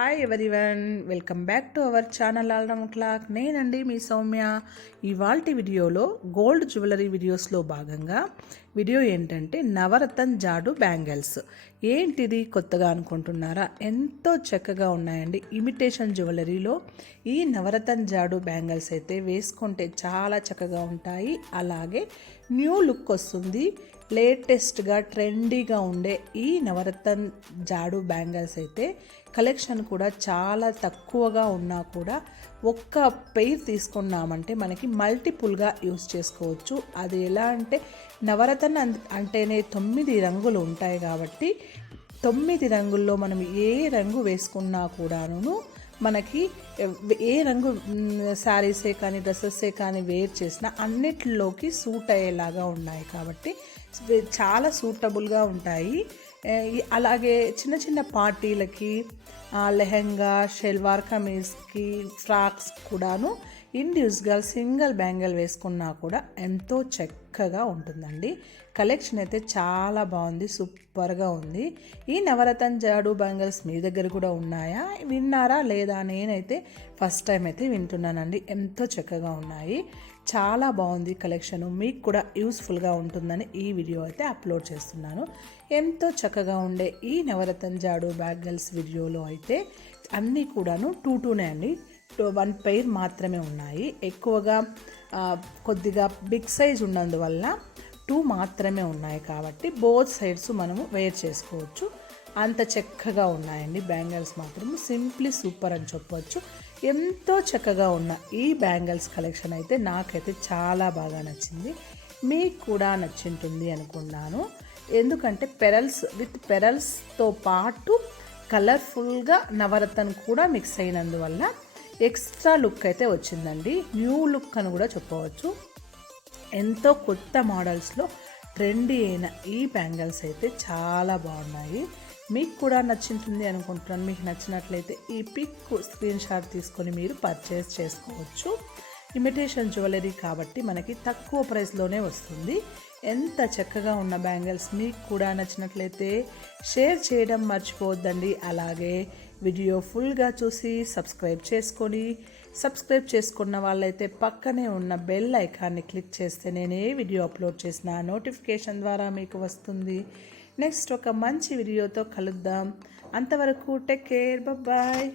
Hi everyone welcome back to our channel alarm clock నేనండి మీ సౌమ్య. ఇవాల్టి వీడియోలో గోల్డ్ జ్యువెలరీ వీడియోస్లో భాగంగా వీడియో ఏంటంటే నవరత్న్ జాడు బ్యాంగిల్స్ ఏంటిది కొత్తగా అనుకుంటున్నారా? ఎంతో చక్కగా ఉన్నాయండి. ఇమిటేషన్ జ్యువెలరీలో ఈ నవరత్న జాడు బ్యాంగిల్స్ అయితే వేసుకుంటే చాలా చక్కగా ఉంటాయి. అలాగే న్యూ లుక్ వస్తుంది. లేటెస్ట్గా ట్రెండీగా ఉండే ఈ నవరత్న జాడు బ్యాంగిల్స్ అయితే కలెక్షన్ కూడా చాలా తక్కువగా ఉన్నా కూడా ఒక్క పెయిర్ తీసుకున్నామంటే మనకి మల్టిపుల్గా యూస్ చేసుకోవచ్చు. అది ఎలా అంటే నవరత్న అంటేనే తొమ్మిది రంగులు ఉంటాయి కాబట్టి తొమ్మిది రంగుల్లో మనం ఏ రంగు వేసుకున్నా కూడాను మనకి ఏ రంగు శారీసే కానీ డ్రెస్సెసే కానీ వేర్ చేసినా అన్నిటిలోకి సూట్ అయ్యేలాగా ఉన్నాయి కాబట్టి చాలా సూటబుల్గా ఉంటాయి. అలాగే చిన్న చిన్న పార్టీలకి లెహెంగా షెల్వార్ కమీజ్కి ఫ్రాక్స్ కూడాను ఇండివిజువల్ సింగిల్ బ్యాంగిల్ వేసుకున్నా కూడా ఎంతో చక్కగా ఉంటుందండి. కలెక్షన్ అయితే చాలా బాగుంది సూపర్గా ఉంది. ఈ నవరత్న జాడు బ్యాంగిల్స్ మీ దగ్గర కూడా ఉన్నాయా? విన్నారా లేదా నేనైతే ఫస్ట్ టైం అయితే వింటున్నానండి. ఎంతో చక్కగా ఉన్నాయి. చాలా బాగుంది కలెక్షన్. మీకు కూడా యూస్ఫుల్గా ఉంటుందని ఈ వీడియో అయితే అప్లోడ్ చేస్తున్నాను. ఎంతో చక్కగా ఉండే ఈ నవరత్న జాడు బ్యాంగిల్స్ వీడియోలో అయితే అన్నీ కూడాను టూ టూనే అండి. వన్ పెయిర్ మాత్రమే ఉన్నాయి. ఎక్కువగా కొద్దిగా బిగ్ సైజ్ ఉన్నందువల్ల టూ మాత్రమే ఉన్నాయి కాబట్టి బోత్ సైడ్స్ మనము వేర్ చేసుకోవచ్చు. అంత చక్కగా ఉన్నాయండి బ్యాంగిల్స్ మాత్రం సింప్లీ సూపర్ అని చెప్పవచ్చు ఎంతో చక్కగా ఉన్న ఈ బ్యాంగిల్స్ కలెక్షన్ అయితే నాకైతే చాలా బాగా నచ్చింది. మీకు కూడా నచ్చింటుంది అనుకున్నాను. ఎందుకంటే పెరల్స్ విత్ పెరల్స్తో పాటు కలర్ఫుల్గా నవరత్న కూడా మిక్స్ అయినందువల్ల ఎక్స్ట్రా లుక్ అయితే వచ్చిందండి. న్యూ లుక్ అని కూడా చెప్పవచ్చు. ఎంతో కొత్త మోడల్స్లో ట్రెండీ అయిన ఈ బ్యాంగిల్స్ అయితే చాలా బాగున్నాయి. మీకు కూడా నచ్చింటుంది అనుకుంటున్నాను. మీకు నచ్చినట్లయితే ఈ పిక్ స్క్రీన్ షాట్ తీసుకొని మీరు పర్చేస్ చేసుకోవచ్చు. ఇమిటేషన్ జ్యువెలరీ కాబట్టి మనకి తక్కువ ప్రైస్లోనే వస్తుంది. ఎంత చక్కగా ఉన్న బ్యాంగిల్స్ మీకు కూడా నచ్చినట్లయితే షేర్ చేయడం మర్చిపోవద్దండి. అలాగే వీడియో ఫుల్గా చూసి సబ్స్క్రైబ్ చేసుకొని సబ్స్క్రైబ్ చేసుకున్న వాళ్ళైతే పక్కనే ఉన్న బెల్ ఐకాన్ని క్లిక్ చేస్తే నేను ఏ వీడియో అప్లోడ్ చేసిన నోటిఫికేషన్ ద్వారా మీకు వస్తుంది. నెక్స్ట్ ఒక మంచి వీడియోతో కలుద్దాం. అంతవరకు టేక్ కేర్ బాయ్